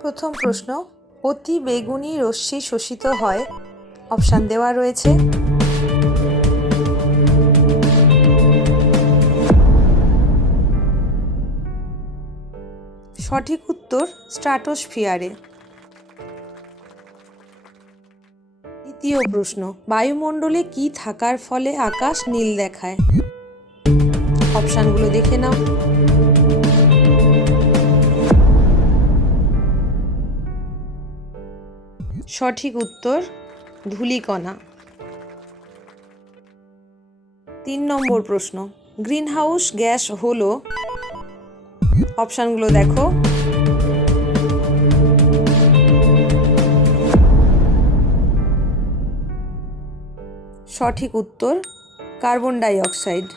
প্রথম প্রশ্ন, অতি বেগুনি রশ্মি শোষিত হয়? অপশান দেওয়া রয়েছে। সঠিক উত্তর স্ট্রাটোস্ফিয়ারে দ্বিতীয় প্রশ্ন, বায়ুমণ্ডলে কি থাকার ফলে আকাশ নীল দেখায়? অপশানগুলো দেখে নাও। সঠিক উত্তর ধূলিকণা। তিন নম্বর প্রশ্ন, গ্রিনহাউস গ্যাস হলো? অপশানগুলো দেখো। সঠিক উত্তর, কার্বন ডাই অক্সাইড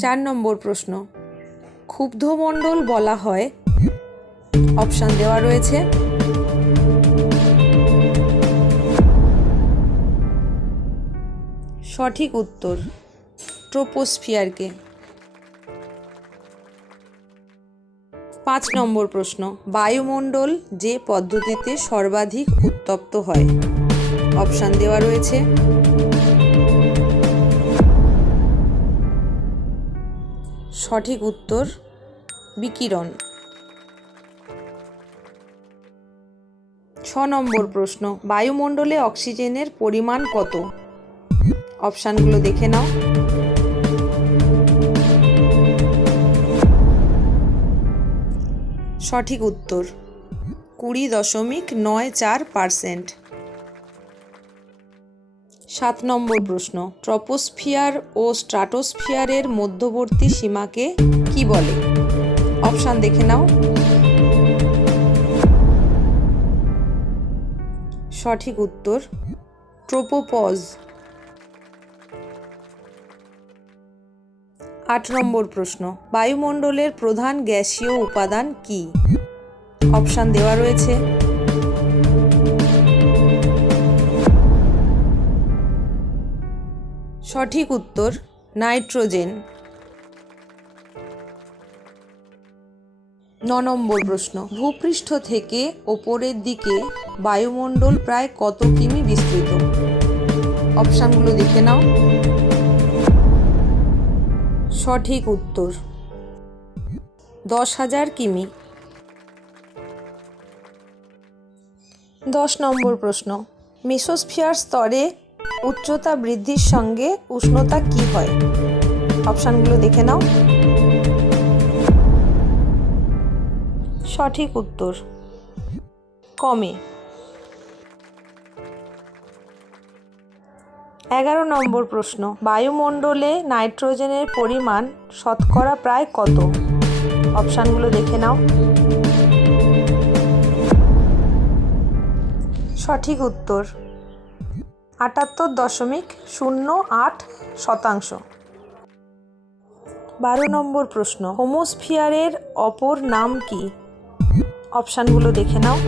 চার নম্বর প্রশ্ন, ক্ষুব্ধমণ্ডল বলা হয় অপশান দেওয়া রয়েছে। সঠিক উত্তর, ট্রোপোস্ফিয়ারকে। পাঁচ নম্বর প্রশ্ন, বায়ুমণ্ডল যে পদ্ধতিতে সর্বাধিক উত্তপ্ত হয়? অপশান দেওয়া রয়েছে। সঠিক উত্তর, বিকিরণ। নম্বর প্রশ্ন, বায়ুমণ্ডলে অক্সিজেনের পরিমাণ কত? অপশানগুলো দেখে নাও। সঠিক উত্তর, কুড়ি দশমিক নয় চার পারসেন্ট। সাত নম্বর প্রশ্ন, ট্রপোস্ফিয়ার ও স্ট্রাটোস্ফিয়ারের মধ্যবর্তী সীমাকে কি বলে? অপশান দেখে নাও। সঠিক উত্তর ট্রোপোপজ। আট নম্বর প্রশ্ন, বায়ুমণ্ডলের প্রধান গ্যাসীয় উপাদান কি? অপশান দেওয়া রয়েছে। সঠিক উত্তর, নাইট্রোজেন। ন নম্বর প্রশ্ন, ভূপৃষ্ঠ থেকে ওপরের দিকে বায়ুমণ্ডল প্রায় কত কিমি বিস্তৃত? অপশানগুলো দেখে নাও। সঠিক উত্তর, দশ হাজার কিমি। দশ নম্বর প্রশ্ন, মেসোস্ফিয়ার স্তরে উচ্চতা বৃদ্ধির সঙ্গে উষ্ণতা কি হয়? অপশানগুলো দেখে নাও। সঠিক উত্তর। কমে। এগারো নম্বর প্রশ্ন, বায়ুমণ্ডলে নাইট্রোজেনের পরিমাণ শতকরা প্রায় কত? অপশানগুলো দেখে নাও। সঠিক উত্তর, আটাত্তর দশমিক শূন্য আট শতাংশ। বারো নম্বর প্রশ্ন, হোমোস্ফিয়ারের অপর নাম কি? অপশানগুলো দেখে নাও।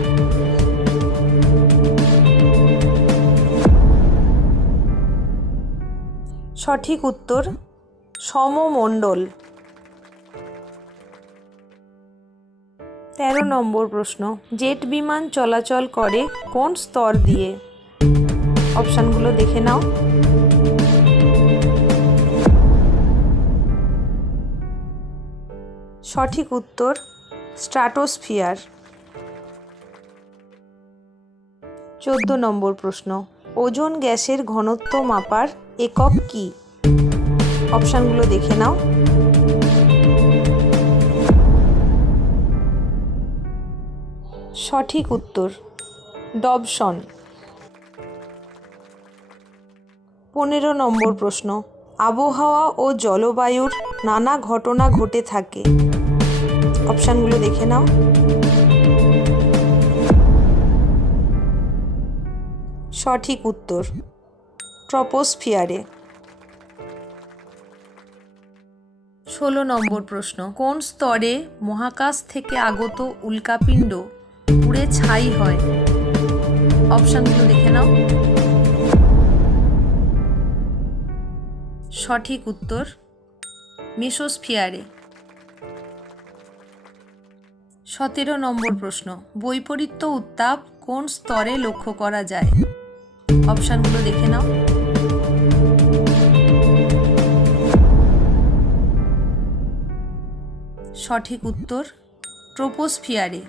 সঠিক উত্তর, সমমণ্ডল। তেরো নম্বর প্রশ্ন, জেট বিমান চলাচল করে কোন স্তর দিয়ে? অপশানগুলো দেখে নাও। সঠিক উত্তর স্ট্রাটোস্ফিয়ার চোদ্দ নম্বর প্রশ্ন, ওজন গ্যাসের ঘনত্ব মাপার একক কি? অপশানগুলো দেখে নাও। সঠিক উত্তর, ডবসন। পনেরো নম্বর প্রশ্ন, আবহাওয়া ও জলবায়ুর নানা ঘটনা ঘটে থাকে। অপশানগুলো দেখে নাও। সঠিক উত্তর। ট্রপোস্ফিয়ারে। ষোলো নম্বর প্রশ্ন, কোন স্তরে মহাকাশ থেকে আগত উল্কাপিণ্ড পুড়ে ছাই হয়? অপশানগুলো দেখে নাও। সঠিক উত্তর, মেসোস্ফিয়ারে। সতেরো নম্বর প্রশ্ন, বৈপরীত্য উত্তাপ কোন স্তরে লক্ষ্য করা যায়? অপশানগুলো দেখে নাও। সঠিক উত্তর, ট্রোপোস্ফিয়ারে।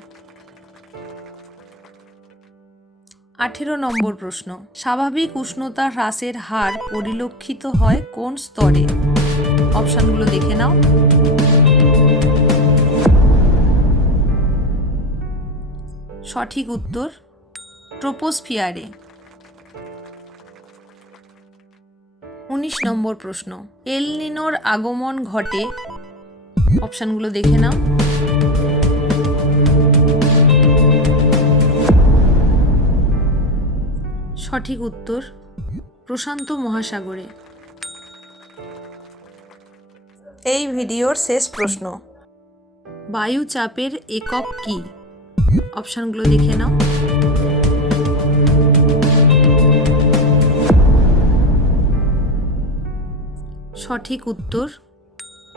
আঠেরো নম্বর প্রশ্ন, স্বাভাবিক উষ্ণতা হ্রাসের হার পরিলক্ষিত হয় কোন স্তরে? অপশানগুলো দেখে নাও। সঠিক উত্তর, ট্রোপোস্ফিয়ারে। উনিশ নম্বর প্রশ্ন এলনিনোর আগমন ঘটে অপশানগুলো দেখে নাও। সঠিক উত্তর প্রশান্ত মহাসাগরে। এই ভিডিওর শেষ প্রশ্ন। বায়ু চাপের একক কি? অপশানগুলো দেখে নাও। সঠিক উত্তর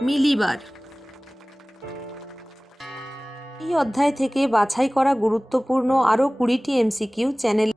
মিলিবার। এই অধ্যায় থেকে বাছাই করা গুরুত্বপূর্ণ আরও কুড়িটি এমসিকিউ চ্যানেলে